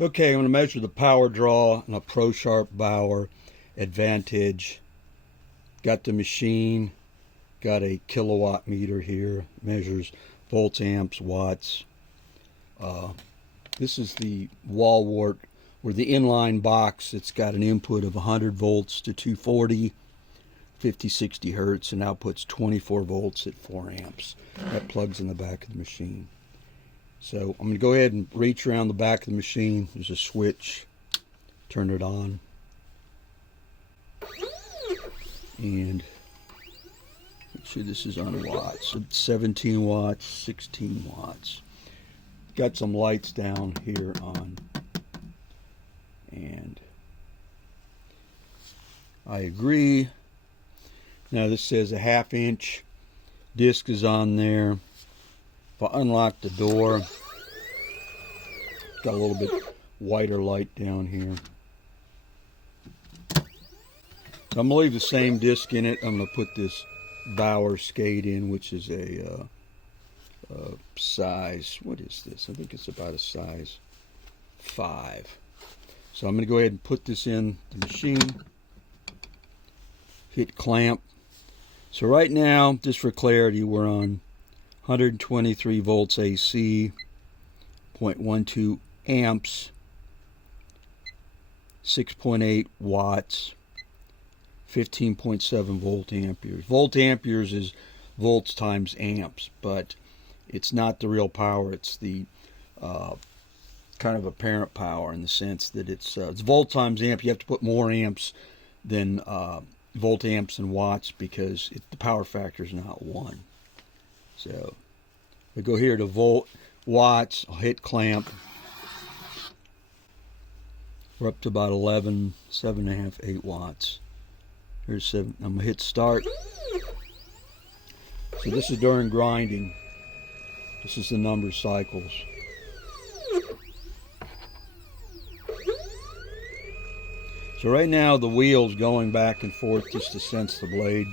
Okay, I'm going to measure the power draw on a Prosharp Bauer Advantage. Got the machine, got a kilowatt meter here, measures volts, amps, watts. This is the wall wart, or the inline box. It's got an input of 100 volts to 240, 50, 60 hertz, and outputs 24 volts at 4 amps. That plugs in the back of the machine. So I'm going to go ahead and reach around the back of the machine. There's a switch. Turn it on. And make sure this is on watts. It's 17 watts, 16 watts. Got some lights down here on. And I agree. Now this says a 1/2 inch disc is on there. If I unlock the door, got a little bit whiter light down here. So I'm going to leave the same disc in it. I'm going to put this Bauer skate in, which is a size, what is this? I think it's about a size 5. So I'm going to go ahead and put this in the machine. Hit clamp. So right now, just for clarity, we're on 123 volts AC, 0.12 amps, 6.8 watts, 15.7 volt amperes. Volt amperes is volts times amps, but it's not the real power. It's the kind of apparent power, in the sense that it's volt times amp. You have to put more amps than volt amps and watts, because the power factor is not 1. So we go here to volt, watts. I'll hit clamp. We're up to about 11, 7.5, 8 watts. Here's 7. I'm gonna hit start. So this is during grinding. This is the number of cycles. So right now the wheel's going back and forth just to sense the blade.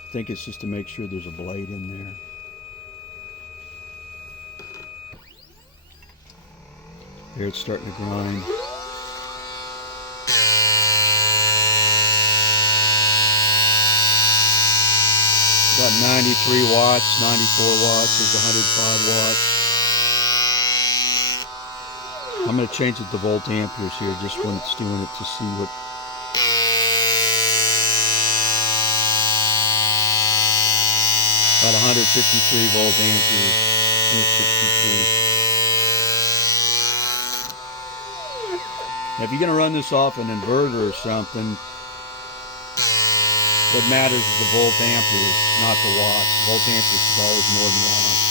I think it's just to make sure there's a blade in there. Here it's starting to grind. Got 93 watts, 94 watts, there's 105 watts. I'm going to change it to volt amperes here, just when it's doing it, to see what. About 153 volt amperes, 163. Now, if you're going to run this off an inverter or something, what matters is the volt amperes, not the watts. Volt amperes is always more than watts.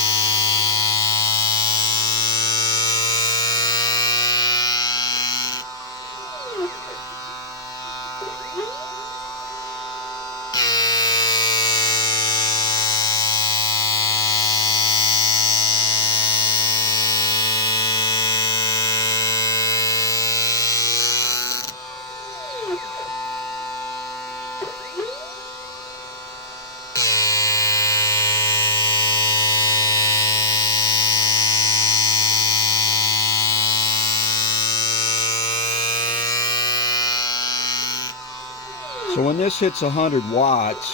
So when this hits 100 watts,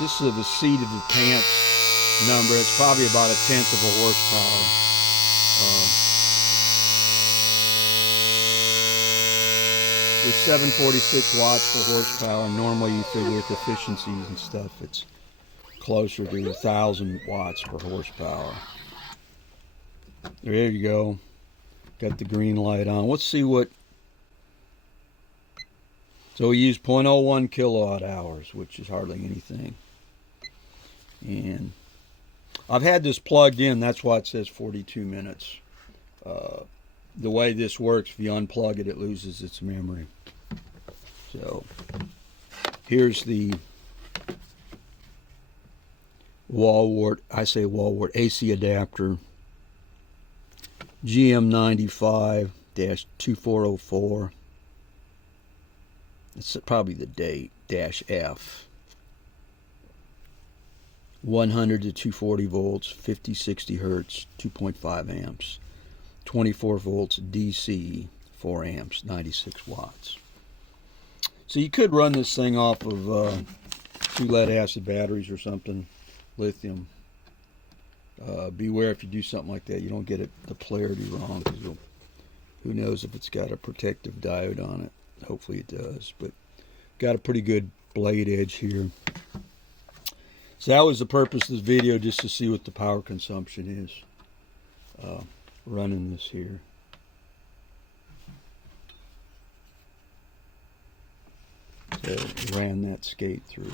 this is the seat of the pants number. It's probably about 1/10 of a horsepower. There's 746 watts per horsepower. Normally you figure with efficiencies and stuff, it's closer to 1,000 watts per horsepower. There you go. Got the green light on. Let's see what. So we use 0.01 kilowatt hours, which is hardly anything. And I've had this plugged in, that's why it says 42 minutes. The way this works, if you unplug it, it loses its memory. So here's the wall wart, AC adapter, GM95-2404. It's probably the date, -F. 100 to 240 volts, 50, 60 hertz, 2.5 amps. 24 volts DC, 4 amps, 96 watts. So you could run this thing off of 2 lead acid batteries or something, lithium. Beware if you do something like that, you don't get the polarity wrong, because who knows if it's got a protective diode on it. Hopefully it does, but got a pretty good blade edge here. So that was the purpose of this video, just to see what the power consumption is running this here. So ran that skate through.